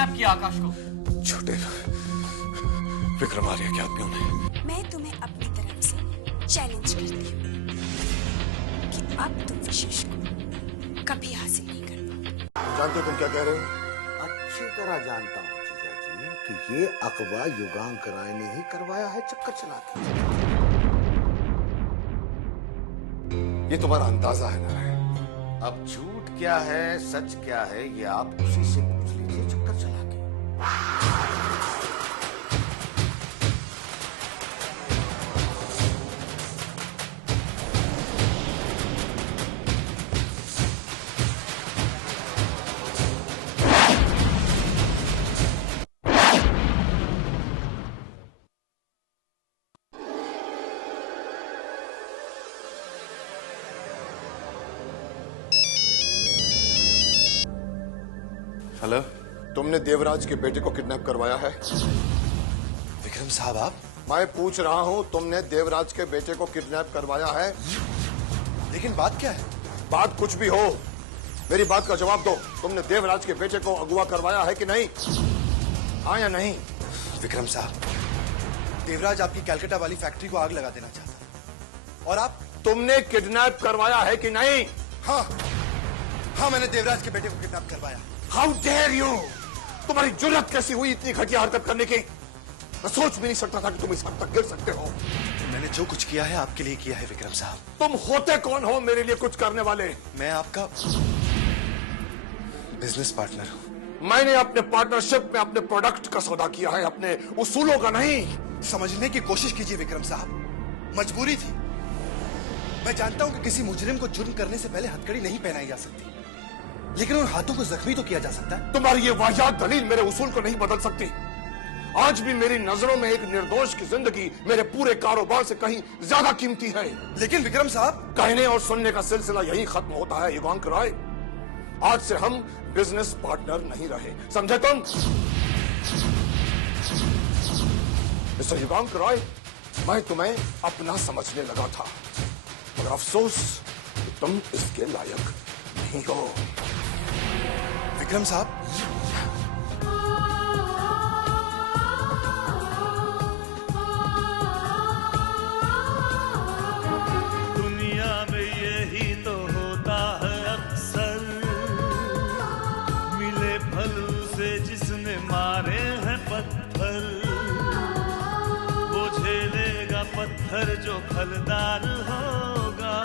Kidnap किया आकाश को। छोटे विक्रम आर्य के आदमियों ने। मैं तुम्हें अपनी तरफ से चैलेंज करती हूँ कि अब तुम विशेष को कभी हासिल नहीं कर पाओगे। जानते हो तुम क्या कह रहे हो? अच्छी तरह जानता हूँ जीजा जी कि ये अखबा युगांक राय ने ही करवाया है चक्कर चला के। ये तुम्हारा अंदाजा है ना? अब झूठ क्या है सच क्या है ये आप उसी से पूछ लीजिए चक्कर चला के। हेलो, तुमने देवराज के बेटे को किडनैप करवाया है? विक्रम साहब आप? मैं पूछ रहा हूँ, तुमने देवराज के बेटे को किडनैप करवाया है? लेकिन बात क्या है? बात कुछ भी हो, मेरी बात का जवाब दो। तुमने देवराज के बेटे को अगवा करवाया है कि नहीं? हाँ या नहीं? विक्रम साहब, देवराज आपकी कैलकाटा वाली फैक्ट्री को आग लगा देना चाहता है। और आप? तुमने किडनैप करवाया है कि नहीं? हाँ, मैंने देवराज के बेटे को किडनैप करवाया। How dare you! तुम्हारी जुर्रत कैसी हुई इतनी घटिया हरकत करने की? मैं सोच भी नहीं सकता था कि तुम इस हद तक गिर सकते हो। मैंने जो कुछ किया है आपके लिए किया है विक्रम साहब। तुम होते कौन हो मेरे लिए कुछ करने वाले? मैं आपका बिजनेस पार्टनर हूं। मैंने अपने पार्टनरशिप में अपने प्रोडक्ट का सौदा किया है, अपने उसूलों का नहीं। समझने की कोशिश कीजिए विक्रम साहब, मजबूरी थी। मैं जानता हूं कि किसी मुजरिम को जुर्म करने से पहले हथकड़ी नहीं पहनाई जा सकती, लेकिन उन हाथों को जख्मी तो किया जा सकता है। तुम्हारी ये वाहियात दलील मेरे उसूल को नहीं बदल सकती। आज भी मेरी नजरों में एक निर्दोष की जिंदगी मेरे पूरे कारोबार से कहीं ज्यादा कीमती है। लेकिन विक्रम साहब, कहने और सुनने का सिलसिला यही खत्म होता है युगांक राय। आज से हम बिजनेस पार्टनर नहीं रहे, समझे तुम? मिस्टर युगांक राय, मैं तुम्हें अपना समझने लगा था, मगर अफसोस कि तुम इसके लायक नहीं हो। विक्रम साहब, दुनिया में यही तो होता है अक्सर, मिले फल से जिसने मारे हैं पत्थर, वो झेलेगा पत्थर जो फलदार होगा।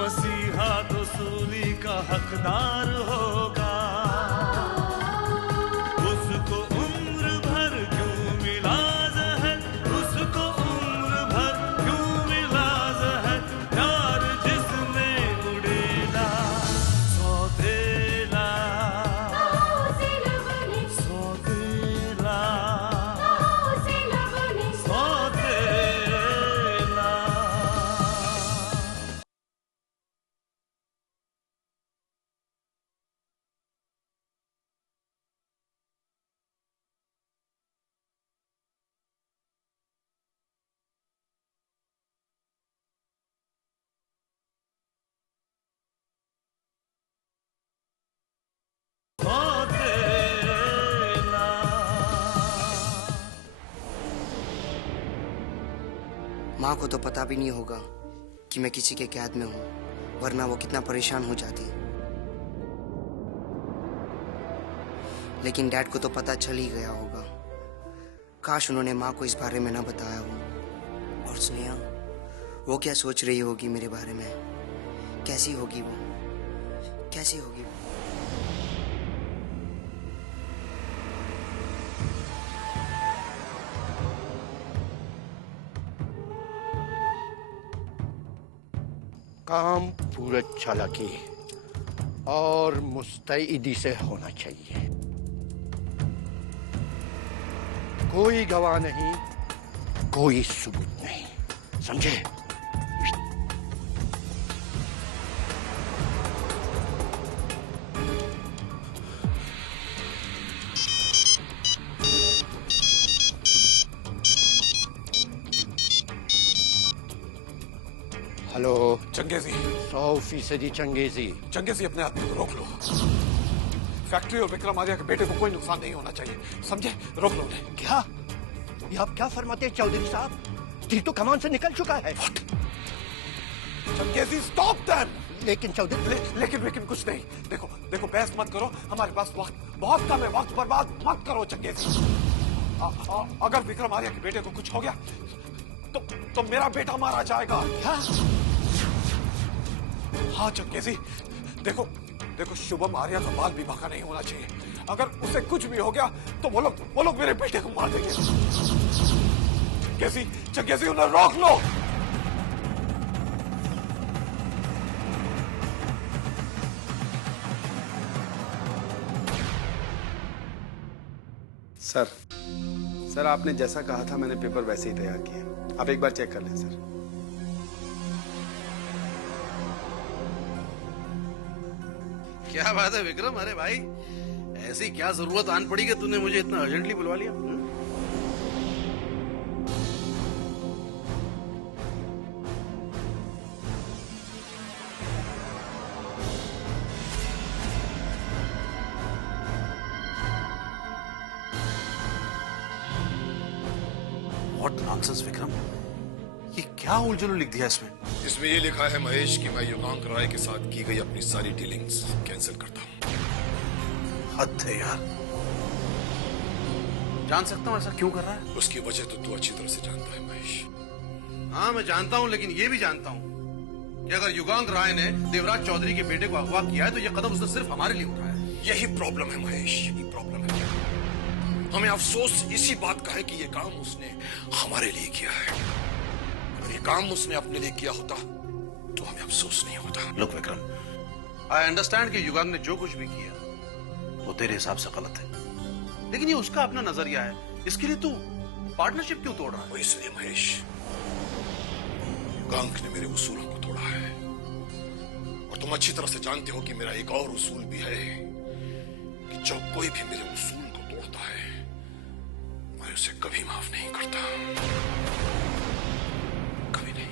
मसीहा तो सूली का हकदार होगा। उसको उम्र भर क्यों मिला जहर, उसको उम्र भर क्यों मिला जहर, प्यार जिसने उड़ेला सौदेला, सौदेला, सौदेला। माँ को तो पता भी नहीं होगा कि मैं किसी के कैद में हूँ, वरना वो कितना परेशान हो जाती। लेकिन डैड को तो पता चल ही गया होगा। काश उन्होंने माँ को इस बारे में ना बताया हो। और स्नेहा, वो क्या सोच रही होगी मेरे बारे में? कैसी होगी वो? कैसी होगी वो? काम पूरे चालाकी और मुस्तैदी से होना चाहिए। कोई गवाह नहीं, कोई सबूत नहीं, समझे? हेलो चंगेजी। 100% चंगेजी। चंगेजी, अपने आदमी को रोक लो। फैक्ट्री और विक्रम आर्या के बेटे को कोई नुकसान नहीं होना चाहिए, समझे? रोक लो उन्हें। क्या ये आप क्या फरमाते हैं चौधरी साहब? तीर तो कमान से निकल चुका है। Changezi stop them. लेकिन चौधरी लेकिन कुछ नहीं। देखो देखो, बहस मत करो, हमारे पास वक्त बहुत कम है, वक्त बर्बाद मत करो चंगेजी। अगर विक्रम आर्या के बेटे को कुछ हो गया तो मेरा बेटा मारा जाएगा। क्या? हाँ चंगेजी, देखो देखो, शुभम आर्या का बाल भी बाका नहीं होना चाहिए। अगर उसे कुछ भी हो गया तो वो लोग मेरे बेटे को मार देंगे। चंगेजी उन्हें रोक लो। सर आपने जैसा कहा था मैंने पेपर वैसे ही तैयार किए, आप एक बार चेक कर लें सर। क्या बात है विक्रम, अरे भाई ऐसी क्या जरूरत आन पड़ी कि तूने मुझे इतना अर्जेंटली बुलवा लिया? What nonsense विक्रम, ये क्या उलझुल लिख दिया इसमें? इसमें ये लिखा है महेश कि मैं युगांक राय के साथ की गई अपनी सारी डीलिंग्स कैंसिल करता हूँ। हद है यार। जान सकता हूँ ऐसा क्यों कर रहा है? उसकी वजह तो तू अच्छी तरह से जानता है महेश। हाँ मैं जानता हूँ, लेकिन ये भी जानता हूँ कि अगर युगांक राय ने देवराज चौधरी के बेटे को अगवा किया है तो ये कदम उसने सिर्फ हमारे लिए उठाया है। यही प्रॉब्लम है महेश, यही प्रॉब्लम है। हमें अफसोस इसी बात का है कि ये काम उसने हमारे लिए किया है। अगर ये काम उसने अपने लिए किया होता तो हमें अफसोस नहीं होता। लुक विक्रम, आई अंडरस्टैंड कि युगांक ने जो कुछ भी किया वो तेरे हिसाब से गलत है, लेकिन ये उसका अपना नजरिया है। इसके लिए तू पार्टनरशिप क्यों तोड़ रहा है? वो इसलिए महेश, युगांक ने मेरे उसूलों को तोड़ा है, और तुम अच्छी तरह से जानते हो कि मेरा एक और उसूल भी है कि जो कोई भी मेरे उसूल को तोड़ता है मैं उसे कभी माफ नहीं करता, कभी नहीं।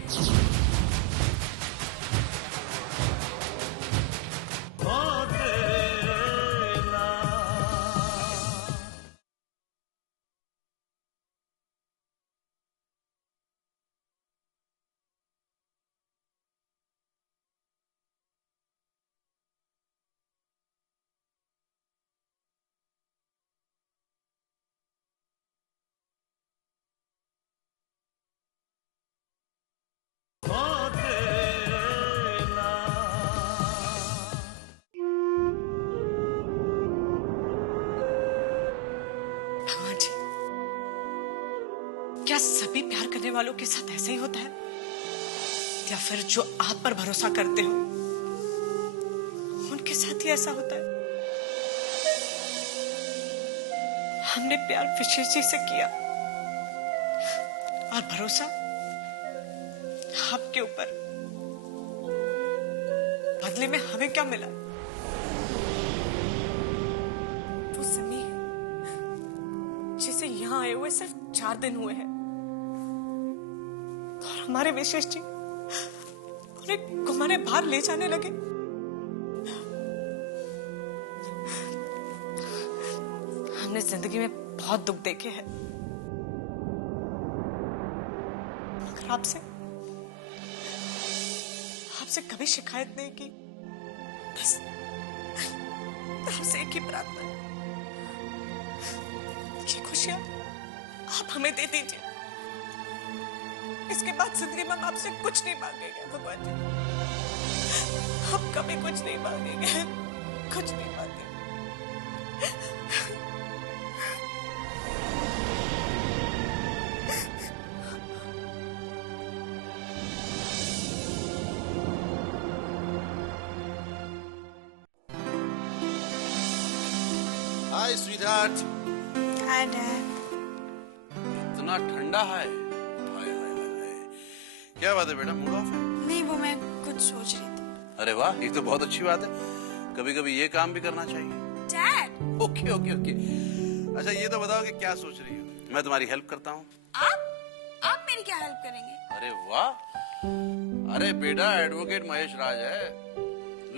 भगवान जी, क्या सभी प्यार करने वालों के साथ ऐसे ही होता है, या फिर जो आप पर भरोसा करते हो उनके साथ ही ऐसा होता है? हमने प्यार विशेष जी से किया और भरोसा आपके ऊपर। बदले में हमें क्या मिला? वो समी जिसे यहाँ आए हुए सिर्फ 4 दिन हुए हैं, और हमारे विशेष जी उन्हें घुमाने बाहर ले जाने लगे। हमने जिंदगी में बहुत दुख देखे हैं, मगर आपसे कभी शिकायत नहीं की। बस आपसे एक ही प्रार्थना है, ये खुशियां आप हमें दे दीजिए। इसके बाद जिंदगी में हम आपसे कुछ नहीं मांगेंगे भगवान जी, हम कभी कुछ नहीं मांगेंगे, कुछ नहीं मांगेंगे। हाय स्वीटहार्ट। Hi dad. इतना ठंडा है। हाय हाय हाय। क्या बात है बेटा, मूड ऑफ है? नहीं, वो मैं कुछ सोच रही थी। अरे वाह, ये तो बहुत अच्छी बात है। कभी कभी ये काम भी करना चाहिए। डैड। Okay okay okay. अच्छा ये तो बताओ कि क्या सोच रही हो? मैं तुम्हारी हेल्प करता हूँ। आप मेरी क्या हेल्प करेंगे? अरे वाह, अरे बेटा एडवोकेट महेश राज है।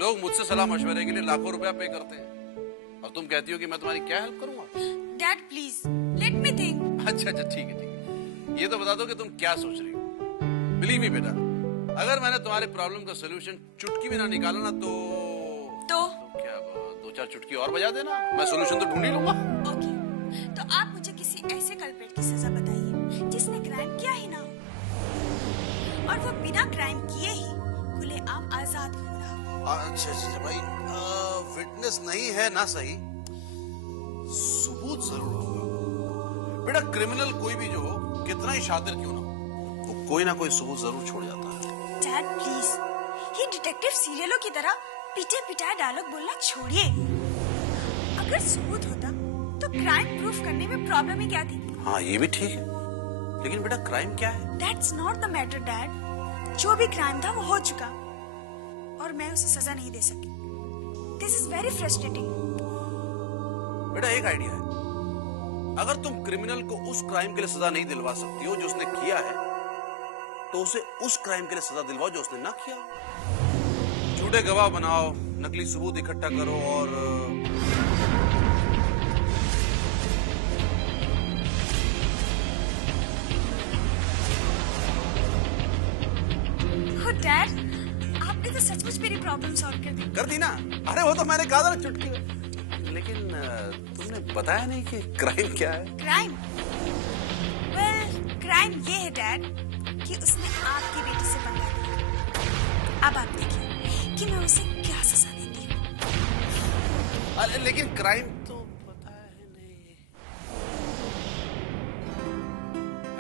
लोग मुझसे सलाह मशवरे के लिए लाखों रुपया पे करते हैं। और तुम कहती हो कि मैं तुम्हारी क्या हेल्प करूंगा? Dad please let me think. अच्छा ठीक है। ये तो बता दो कि तुम क्या सोच रही हो। बिलीव मी बेटा, अगर मैंने तुम्हारे प्रॉब्लम का सोल्यूशन चुटकी में ना निकाला ना तो क्या 2-4 चुटकी और बजा देना, मैं सोल्यूशन तो ढूंढ ही लूंगा। ओके, तो आप मुझे किसी ऐसे कल्प्रिट की सजा बताइए जिसने क्राइम किया ही ना हो और वो बिना क्राइम किए ही खुलेआम आजाद घूम रहा हो। अच्छा भाई, विटनेस नहीं है ना सही, सबूत जरूर होगा। बेटा क्रिमिनल कोई भी जो हो, कितना ही शातिर क्यों ना हो, वो कोई ना कोई सबूत जरूर छोड़ जाता है। डैड प्लीज, ये डिटेक्टिव सीरियलों की तरह पिटे पिटाए डायलॉग बोलना छोड़िए। अगर सबूत होता तो क्राइम प्रूफ करने में प्रॉब्लम ही क्या थी? हाँ ये भी ठीक है, लेकिन बेटा क्राइम क्या है? That's not the matter, dad. जो भी क्राइम था वो हो चुका और मैं उसे सजा नहीं दे सकी। This is very frustrating। बेटा एक आइडिया है, अगर तुम क्रिमिनल को उस क्राइम के लिए सजा नहीं दिलवा सकती हो जो उसने किया है, तो उसे उस क्राइम के लिए सजा दिलवाओ जो उसने ना किया। झूठे गवाह बनाओ, नकली सबूत इकट्ठा करो और डैड, आपने तो सचमुच मेरी प्रॉब्लम सॉल्व कर दी ना। अरे वो तो मैंने कहा था ना चुटकी में। लेकिन तुमने बताया नहीं कि क्राइम क्या है। क्राइम? वेल, क्राइम ये है डैड कि उसने आपकी बेटी से पंगा लिया। अब आप देखिए कि मैं उसे क्या सजा देती हूँ। अरे लेकिन क्राइम तो पता है नहीं।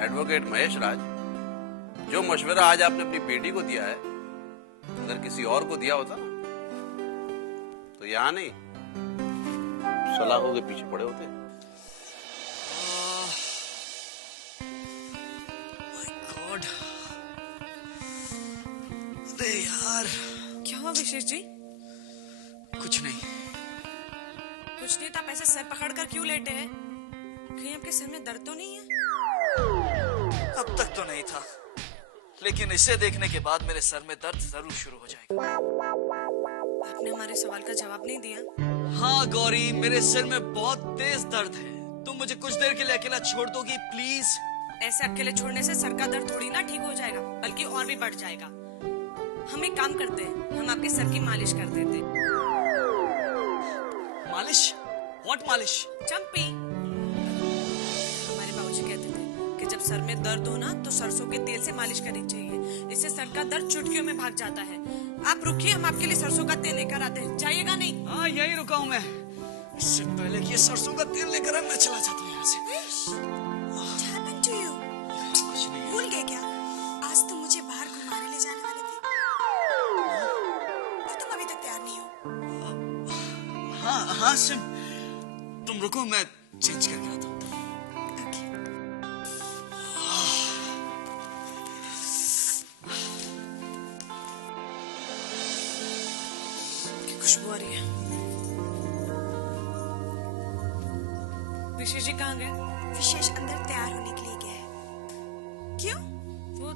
एडवोकेट महेश राज, जो मशवरा आज आपने अपनी बेटी को दिया है, अगर किसी और को दिया होता ना तो यहाँ नहीं सलाखों के पीछे पड़े होते। गॉड, अरे यार क्या हुआ विशेष जी? कुछ नहीं। कुछ नहीं तो आप ऐसे सर पकड़कर क्यों लेटे हैं? कहीं आपके सर में दर्द तो नहीं है? अब तक तो नहीं था, लेकिन इसे देखने के बाद मेरे सर में दर्द जरूर शुरू हो जाएगा। आपने हमारे सवाल का जवाब नहीं दिया। हाँ गौरी, मेरे सिर में बहुत तेज दर्द है। तुम मुझे कुछ देर के लिए अकेला छोड़ दोगी प्लीज? ऐसे अकेले छोड़ने से सर का दर्द थोड़ी ना ठीक हो जाएगा, बल्कि और भी बढ़ जाएगा। हम एक काम करते हैं, हम आपके सर की मालिश कर देते हैं। मालिश? व्हाट मालिश? चंपी। हमारे बाबूजी कहते थे कि जब सर में दर्द हो ना तो सरसों के तेल से मालिश करनी चाहिए, इससे सर का दर्द चुटकियों में भाग जाता है। आप रुकिए, हम आपके लिए सरसों का तेल लेकर आते हैं। जाइएगा नहीं? हाँ यही रुका हूँ मैं। इससे पहले कि ये सरसों का तेल लेकर आए, मैं चला जाता हूँ यहाँ से। What happened to you? भूल गए क्या? आज तुम मुझे बाहर घुमाने ले जाने वाले थे और तुम अभी तक तैयार नहीं हो। हाँ सिम, तुम रुको, मैं चेंज करके आता हूँ। खुशबू आ रही है। विशेष जी कहाँ गए? विशेष अंदर तैयार होने के लिए गया है। क्यों? वो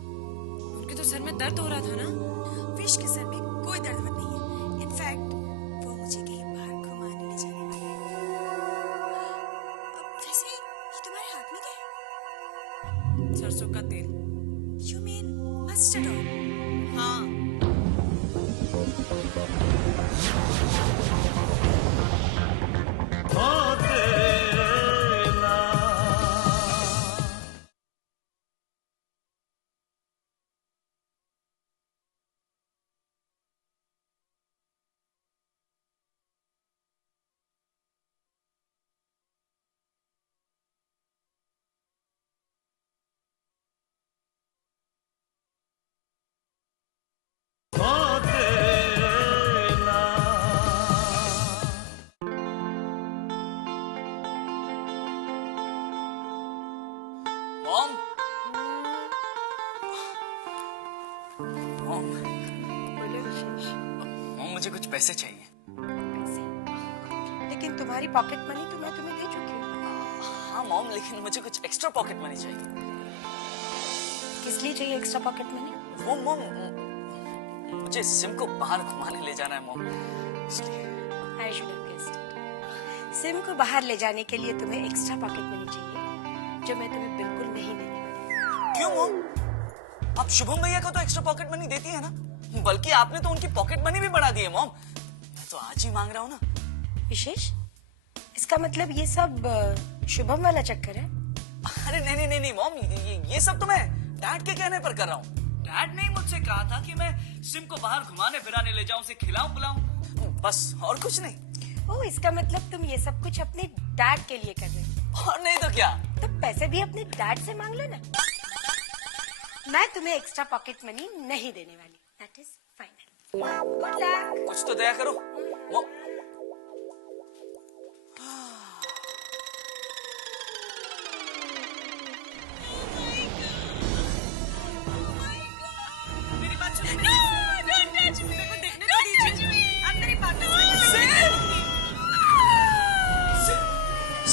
उनके तो सर में दर्द हो रहा था ना। विश के सर में कोई दर्द नहीं है। इनफैक्ट वो मुझे कहीं बाहर घुमाने ले जाने वाले हैं। अब वैसे ये तुम्हारे हाथ में क्या है? सरसों का तेल। You mean mustard oil? हाँ। मुझे कुछ पैसे चाहिए। पैसे? लेकिन तुम्हारी पॉकेट मनी तो मैं तुम्हें दे चुकी हूँ। हाँ मॉम, लेकिन मुझे कुछ एक्स्ट्रा पॉकेट मनी चाहिए। किस लिए चाहिए एक्स्ट्रा पॉकेट मनी? वो मॉम, मुझे सिम को बाहर घुमाने ले जाना है मॉम, इसलिए। I should have guessed it. SIM को बाहर ले जाने के लिए तुम्हें एक्स्ट्रा पॉकेट मनी चाहिए, जो मैं तुम्हें बिल्कुल नहीं देने वाली। क्यों मॉम? आप शुभम भैया को तो एक्स्ट्रा पॉकेट मनी देती है ना, बल्कि आपने तो उनकी पॉकेट मनी भी बढ़ा दी है मॉम। मैं तो आज ही मांग रहा हूँ ना। विशेष, इसका मतलब ये सब शुभम वाला चक्कर है? अरे नहीं नहीं नहीं मॉम, ये सब तो मैं डैड के कहने पर कर रहा हूँ। डैड ने मुझसे कहा था कि मैं सिम को बाहर घुमाने फिराने ले जाऊं, उसे खिलाऊं पिलाऊं, बस और कुछ नहीं। ओह, इसका मतलब तुम ये सब कुछ अपने डैड के लिए कर रहे हो? और नहीं तो क्या। तो पैसे भी अपने डैड से मांग लो ना। मैं तुम्हें एक्स्ट्रा पॉकेट मनी नहीं देने वाली। That is final. Good luck. कुछ तो दया करो मॉम। मेरी बात सुनो। Don't touch me. मेरे को देखने तो दीजिए। आप मेरी बात सुनो।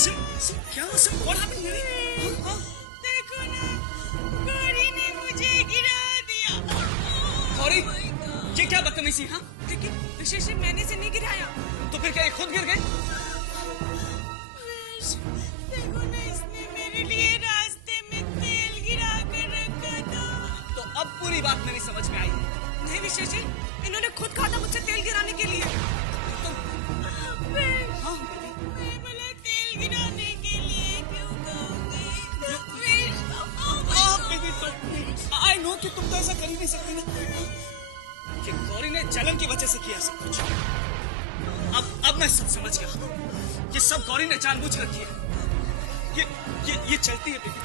सिम क्या हुआ? सिम व्हाट हैपेंड मेरी? देखो ना, गौरी ने मुझे गिरा दिया। गौरी, ये क्या बदतमीजी? हाँ, लेकिन विशेष मैंने इसे नहीं गिराया। तो फिर क्या ये खुद गिर गई? देखो ना, इसने मेरे लिए रास्ते में तेल गिरा कर रखा था। तो अब पूरी बात मेरी समझ में आई। नहीं विशेष जी, इन्होंने खुद कहा था मुझसे तेल गिराने के लिए। हाँ, मैं बोला तेल गिराने के लिए क्यों कहूँगी? आई नो कि तुम तो ऐसा कर ही नहीं सकती ना। कि गौरी ने जलन की वजह से किया सब कुछ। अब मैं सब समझ गया। ये सब गौरी ने जानबूझ रखी है। ये चलती है बेबी।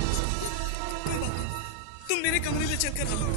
तुम मेरे कमरे में चलकर रहो।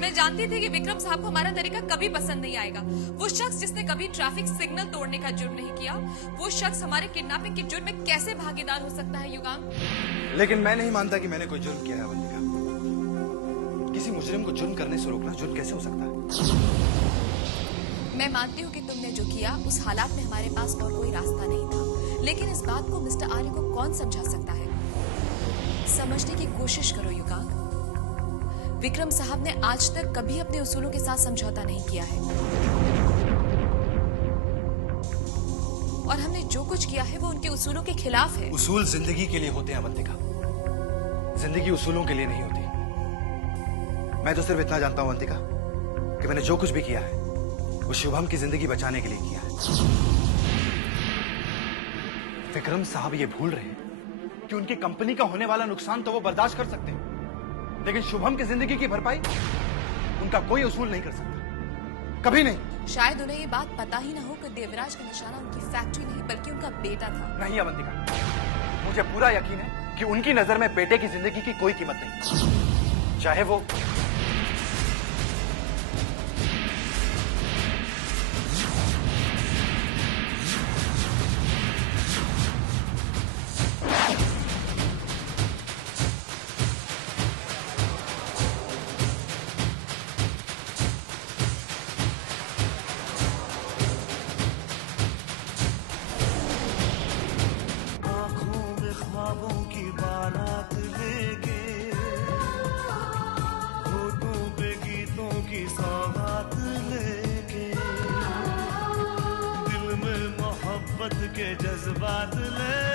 मैं जानती थी कि विक्रम साहब को हमारा तरीका कभी पसंद नहीं आएगा। वो शख्स जिसने कभी ट्रैफिक सिग्नल तोड़ने का जुर्म नहीं किया, वो शख्स हमारे किडनैपिंग के जुर्म में कैसे भागीदार हो सकता है युगांग? लेकिन मैं नहीं मानता कि मैंने कोई जुर्म किया है अवंतिका। किसी मुजरिम को जुर्म करने से रोकना जुर्म कैसे हो सकता है? मैं मानती हूँ कि तुमने जो किया उस हालात में हमारे पास और कोई रास्ता नहीं था, लेकिन इस बात को मिस्टर आर्य को कौन समझा सकता है? समझने की कोशिश करो युगांग। विक्रम साहब ने आज तक कभी अपने उसूलों के साथ समझौता नहीं किया है, और हमने जो कुछ किया है वो उनके उसूलों के खिलाफ है। उसूल जिंदगी के लिए होते हैं अवंतिका, जिंदगी उसूलों के लिए नहीं होती। मैं तो सिर्फ इतना जानता हूं अवंतिका कि मैंने जो कुछ भी किया है वो शुभम की जिंदगी बचाने के लिए किया है। विक्रम साहब ये भूल रहे हैं कि उनकी कंपनी का होने वाला नुकसान तो वो बर्दाश्त कर सकते हैं, लेकिन शुभम की जिंदगी की भरपाई उनका कोई उसूल नहीं कर सकता, कभी नहीं। शायद उन्हें ये बात पता ही ना हो कि देवराज का निशाना उनकी फैक्ट्री नहीं बल्कि उनका बेटा था। नहीं अवंतिका, मुझे पूरा यकीन है कि उनकी नजर में बेटे की जिंदगी की कोई कीमत नहीं, चाहे वो के जज्बात ले